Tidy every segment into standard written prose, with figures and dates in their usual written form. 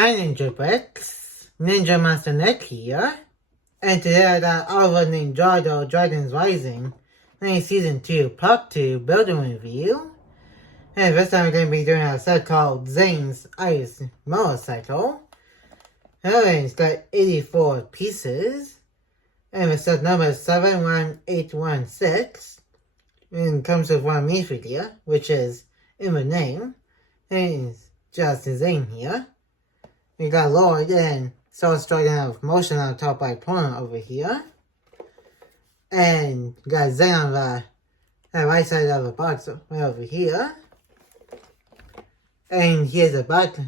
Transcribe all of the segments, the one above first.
Hi Ninja Bricks, Ninja Master Nick here, and today I got all of Ninjago Dragons Rising, Season 2, Part 2 Building Review. And this time we're going to be doing a set called Zane's Ice Motorcycle. And it's got 84 pieces, and the set number is 71816, and it comes with one minifigure, which is in the name, and it's just Zane here. We got Lord and Soul Dragon out of motion on the top right corner over here. And we got Zane on the right side of the box right over here. And here's the back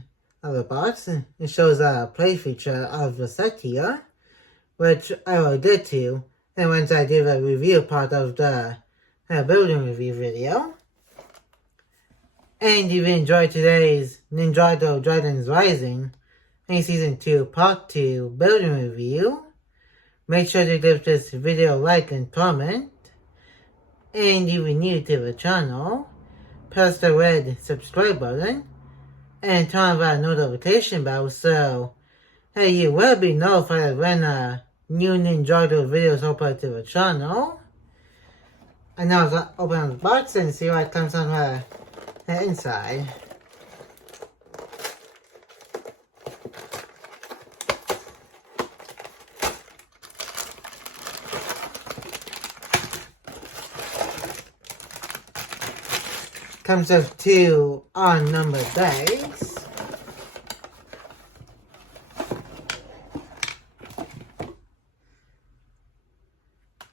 of the box. It shows a play feature of the set here, which I will get to and once I do the review part of the building review video. And if you enjoyed today's Ninjago Dragons Rising Season 2 Part 2 Building Review, make sure to give this video a like and comment. And if you're new to the channel, press the red subscribe button and turn on that notification bell so you will be notified when a new Ninjago video is uploaded to the channel. And now let's open the box and see what comes on the inside. Comes with two unnumbered bags.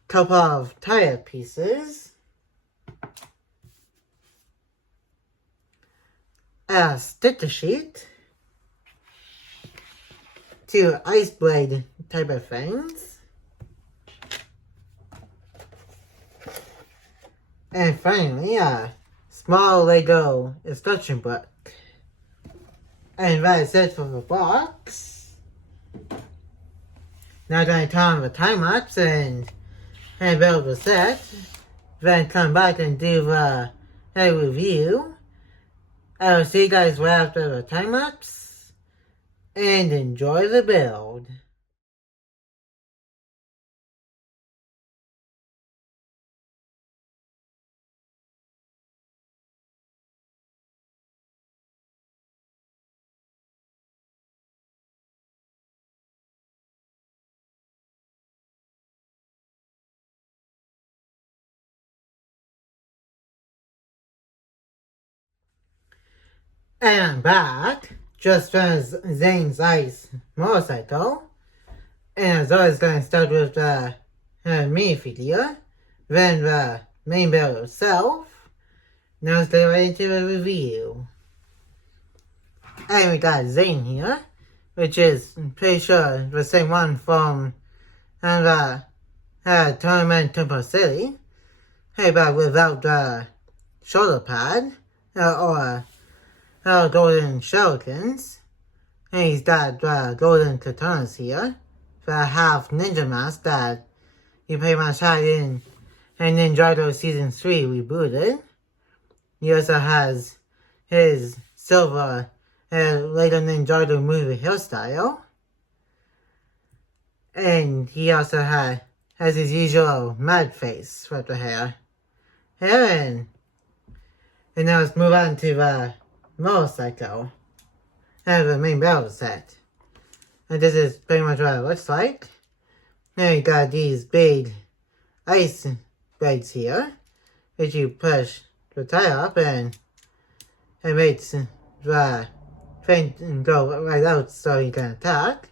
Couple of tire pieces. A sticker sheet. Two ice blade type of things. And finally, a small Lego instruction book. And that is it for the box. Now I'm going to turn on the time lapse and build the set. Then come back and do the review. I will see you guys right after the time lapse. And enjoy the build. And I'm back, just as Zane's Ice Motorcycle. And as always, going to start with the minifigure, then the main build itself. Now let's get right into the review. And we got Zane here, which is pretty sure the same one from the tournament Temple City. Hey, but without the shoulder pad, or golden skeletons. And he's got golden katanas here. The half ninja mask that you pretty much had in Ninjago Season 3 rebooted. He also has his silver later Ninjago movie hairstyle. And he also has his usual mad face with the hair. And now let's move on to the motorcycle and the main battle set. And this is pretty much what it looks like. Now you got these big ice blades here, which you push the tire up and it makes the thing go right out so you can attack,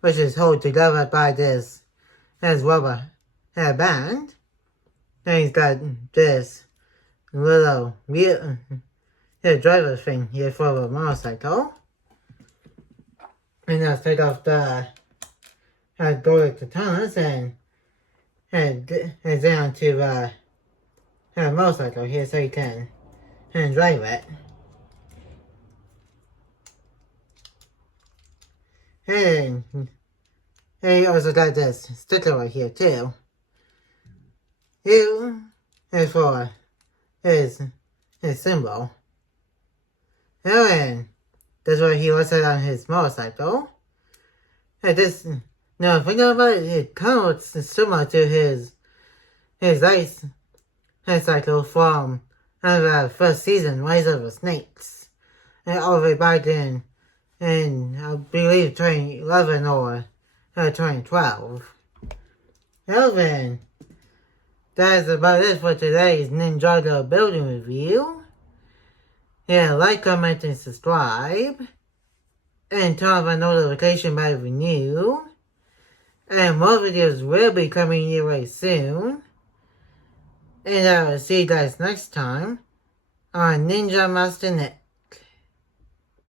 which is held together by this rubber band. Then he's got this little wheel driver thing here for the motorcycle. And now take off the golden katanas and down to the motorcycle here so you can drive it. And he also got this sticker right here too. U is for his symbol. And That's where he was on his motorcycle. And this, now thinking about it, it kind of looks similar to his ice cycle from the first season, Rise of the Snakes. And all the way back in I believe 2011 or 2012. Well then, that's about it for today's Ninjago building review. Yeah, like, comment, and subscribe. And turn on the notification bell if you're new. And more videos will be coming your way soon. And I will see you guys next time on Ninja Master Net.